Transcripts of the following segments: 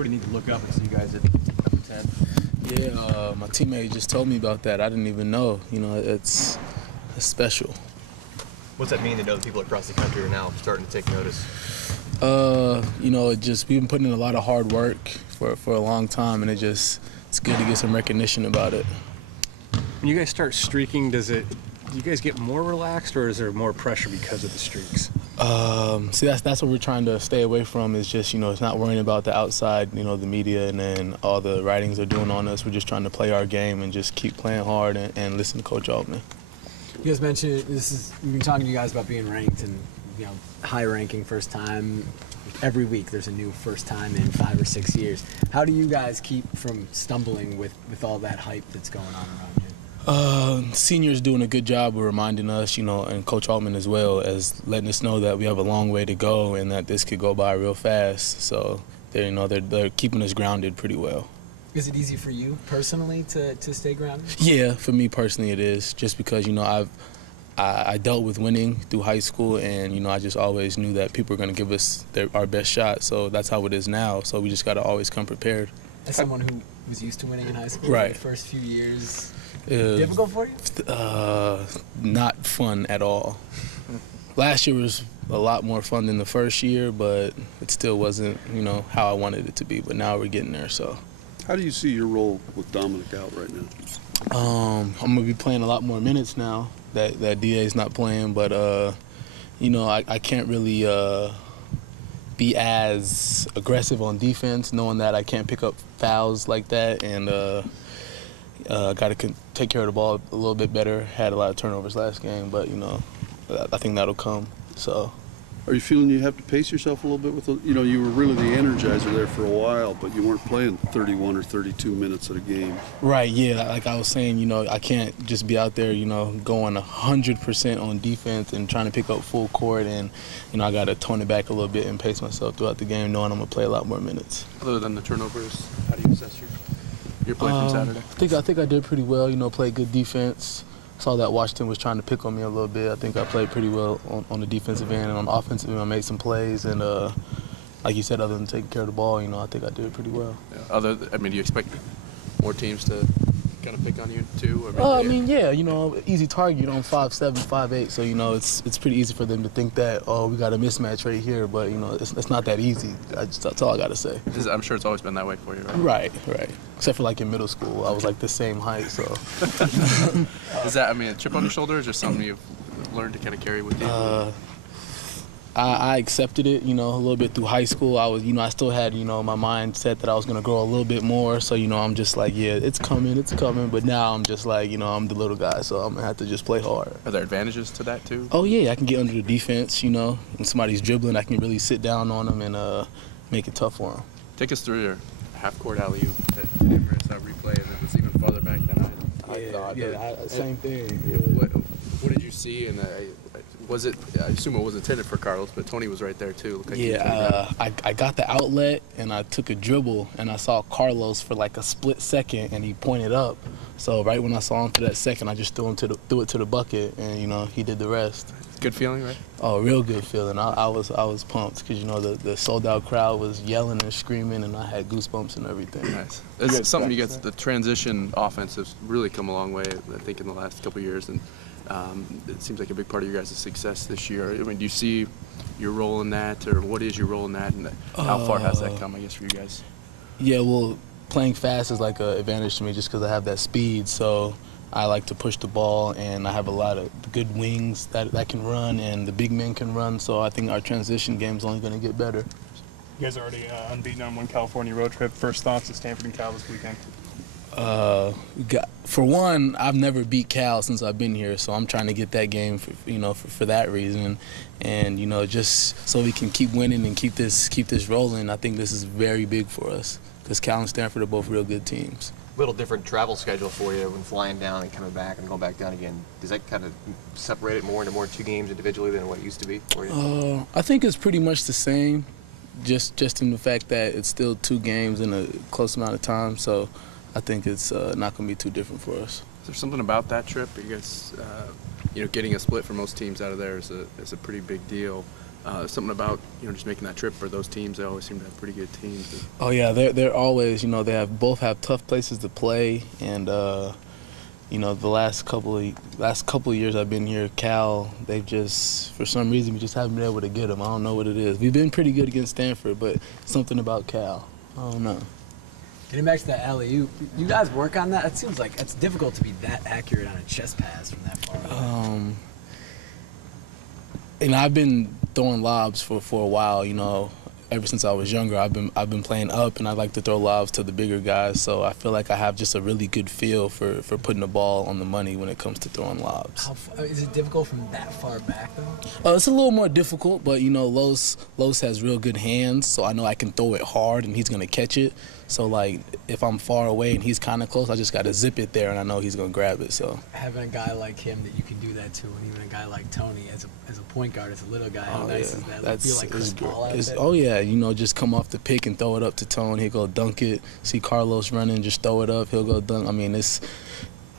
What do you need to look up and see you guys at number 10? Yeah, my teammate just told me about that. I didn't even know. You know, it's special. What's that mean that other people across the country are now starting to take notice? You know, we've been putting in a lot of hard work for a long time, and it's good to get some recognition about it. When you guys start streaking, do you guys get more relaxed, or is there more pressure because of the streaks? See, that's what we're trying to stay away from, is just, you know, it's not worrying about the outside, you know, the media and then all the writings they're doing on us. We're just trying to play our game and just keep playing hard and listen to Coach Altman. You guys mentioned we've been talking to you guys about being ranked and, you know, high ranking first time. Every week there's a new first time in 5 or 6 years. How do you guys keep from stumbling with all that hype that's going on around you? Seniors doing a good job of reminding us, you know, and Coach Altman as well, as letting us know that we have a long way to go and that this could go by real fast. So they're keeping us grounded pretty well. Is it easy for you personally to stay grounded? Yeah, for me personally it is, just because, you know, I dealt with winning through high school, and, you know, I just always knew that people are going to give us our best shot. So that's how it is now. So we just got to always come prepared. As someone who was used to winning in high school, right, the first few years, difficult for you? Not fun at all. Last year was a lot more fun than the first year, but it still wasn't, you know, how I wanted it to be. But now we're getting there. So. How do you see your role with Dominic out right now? I'm gonna be playing a lot more minutes now that DA's not playing, but you know, I can't really be as aggressive on defense, knowing that I can't pick up fouls like that, and got to take care of the ball a little bit better. Had a lot of turnovers last game, but, you know, I think that'll come. So. Are you feeling you have to pace yourself a little bit with you know, you were really the energizer there for a while, but you weren't playing 31 or 32 minutes at a game. Right, yeah. Like I was saying, you know, I can't just be out there, you know, going 100% on defense and trying to pick up full court, and, you know, I got to tone it back a little bit and pace myself throughout the game, knowing I'm going to play a lot more minutes. Other than the turnovers, how do you assess your play from Saturday? I think I did pretty well, you know, played good defense. Saw that Washington was trying to pick on me a little bit. I think I played pretty well on the defensive end, and on the offensive end I made some plays, and like you said, other than taking care of the ball, you know, I think I did pretty well. Yeah. Do you expect more teams to kind of pick on you too? I mean, yeah, you know, easy target. I'm 5'7", 5'8", so, you know, it's pretty easy for them to think that, oh, we got a mismatch right here, but, you know, it's not that easy. That's all I got to say. I'm sure it's always been that way for you, right? Right. Except for, like, in middle school, I was like the same height, so. Is that, a chip on your shoulder, or just something you've learned to kind of carry with you? I accepted it, you know, a little bit through high school. I still had, you know, my mindset that I was going to grow a little bit more. So, you know, I'm just like, yeah, it's coming. But now I'm just like, you know, I'm the little guy, so I'm going to have to just play hard. Are there advantages to that, too? Oh, yeah, I can get under the defense, you know. When somebody's dribbling, I can really sit down on them and make it tough for them. Take us through your half-court alley-oop at Emirates, that replay, and it was even farther back than I thought. Yeah, same thing. What did you see? And I assume it was intended for Carlos, but Tony was right there too. I got the outlet and I took a dribble and I saw Carlos for like a split second and he pointed up. So right when I saw him for that second, I just threw it to the bucket, and, you know, he did the rest. Good feeling, right? Oh, real good feeling. I was pumped because, you know, the sold out crowd was yelling and screaming, and I had goosebumps and everything. Nice. It's something you get. The transition offense has really come a long way, I think, in the last couple of years, and it seems like a big part of your guys' success this year. Do you see your role in that, or what is your role in that, and how far has that come, I guess, for you guys? Yeah, well, playing fast is like an advantage to me just because I have that speed. So I like to push the ball, and I have a lot of good wings that can run, and the big men can run. So I think our transition game is only going to get better. You guys are already unbeaten on one California road trip. First thoughts of Stanford and Cal this weekend? For one, I've never beat Cal since I've been here, so I'm trying to get that game for that reason, and, you know, just so we can keep winning and keep this rolling. I think this is very big for us because Cal and Stanford are both real good teams. Little different travel schedule for you when flying down and coming back and going back down again. Does that kind of separate it more into more 2 games individually than what it used to be for you? I think it's pretty much the same, just in the fact that it's still 2 games in a close amount of time. So I think it's not going to be too different for us. Is there something about that trip? I guess, you know, getting a split for most teams out of there is a pretty big deal. something about just making that trip for those teams. They always seem to have pretty good teams. Oh yeah, they're always they both have tough places to play, and the last couple of years I've been here, Cal, they've just, for some reason, we just haven't been able to get them. I don't know what it is. We've been pretty good against Stanford, but something about Cal, I don't know. Getting back to that alley-oop, you guys work on that? It seems like it's difficult to be that accurate on a chest pass from that far away. I've been throwing lobs for a while, ever since I was younger. I've been playing up, and I like to throw lobs to the bigger guys, so I feel like I have just a really good feel for putting the ball on the money when it comes to throwing lobs. Is it difficult from that far back, though? It's a little more difficult, but Los has real good hands, so I know I can throw it hard and he's going to catch it. So, like, if I'm far away and he's kind of close, I just got to zip it there, and I know he's going to grab it. So having a guy like him that you can do that to, and even a guy like Tony as a point guard, as a little guy, how nice is that? I feel like Chris Paul out there. Oh, yeah, just come off the pick and throw it up to Tony. He'll go dunk it. See Carlos running, just throw it up. He'll go dunk. I mean,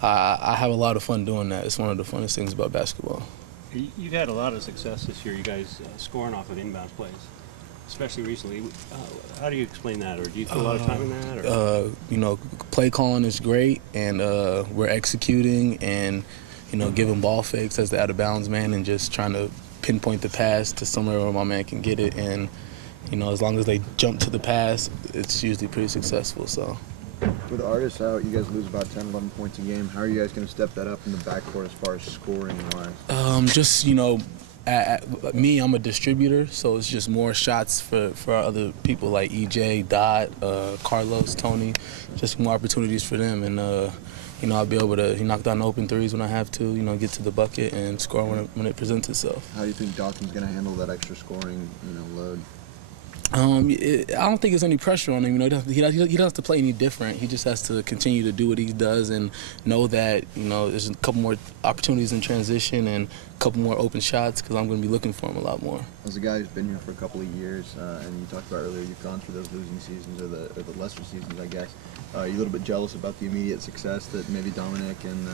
I have a lot of fun doing that. It's one of the funnest things about basketball. You've had a lot of success this year, you guys scoring off of inbound plays, especially recently. How do you explain that, or do you put a lot of time in that? Or? Play calling is great, and we're executing and, giving ball fakes as the out-of-bounds man and just trying to pinpoint the pass to somewhere where my man can get it. And, as long as they jump to the pass, it's usually pretty successful. So. With Artis out, you guys lose about 10, 11 points a game. How are you guys going to step that up in the backcourt as far as scoring-wise? Me, I'm a distributor, so it's just more shots for other people like EJ, Dot, Carlos, Tony, just more opportunities for them. And, I'll be able to knock down open threes when I have to, get to the bucket and score when it presents itself. How do you think Dawson's going to handle that extra scoring, load? I don't think there's any pressure on him. He doesn't have to play any different. He just has to continue to do what he does and know that there's a couple more opportunities in transition and a couple more open shots, because I'm going to be looking for him a lot more. As a guy who's been here for a couple of years, and you talked about earlier, you've gone through those losing seasons or the lesser seasons, I guess. Are you a little bit jealous about the immediate success that maybe Dominic and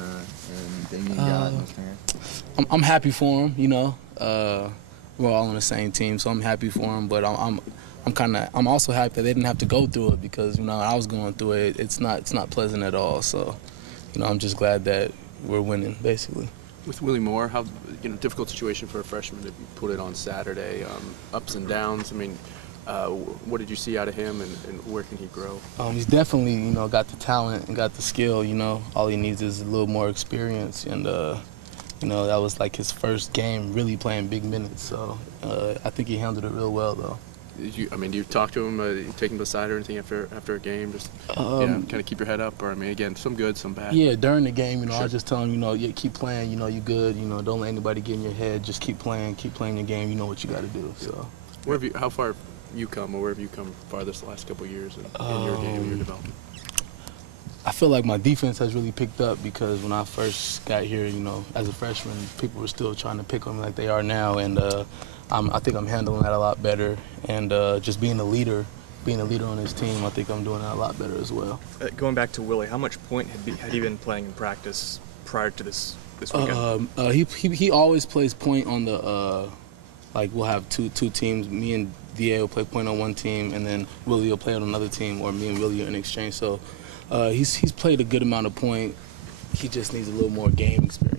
Damien got in this thing? I'm happy for him. We're all on the same team, so I'm happy for him. But I'm also happy that they didn't have to go through it, because I was going through it. It's not pleasant at all. So, I'm just glad that we're winning, basically. With Willie Moore, how difficult situation for a freshman to put it on Saturday, ups and downs. I mean, what did you see out of him, and where can he grow? He's definitely got the talent and got the skill. All he needs is a little more experience, and that was like his first game really playing big minutes. So I think he handled it real well, though. Do you talk to him, you take him to the side or anything after a game, just kind of keep your head up? Or, again, some good, some bad. Yeah, during the game, Sure. I just tell him, keep playing, you good, don't let anybody get in your head, just keep playing the game, you know what you got to do. So. How far have you come, or where have you come farthest the last couple of years in your game, in your development? I feel like my defense has really picked up, because when I first got here, as a freshman, people were still trying to pick on me like they are now, and I think I'm handling that a lot better, and just being a leader on his team, I think I'm doing that a lot better as well. Going back to Willie, how much point had he been playing in practice prior to this weekend? He always plays point on the we'll have two teams. Me and DA will play point on one team, and then Willie will play on another team, or me and Willie are in exchange. So he's played a good amount of point. He just needs a little more game experience.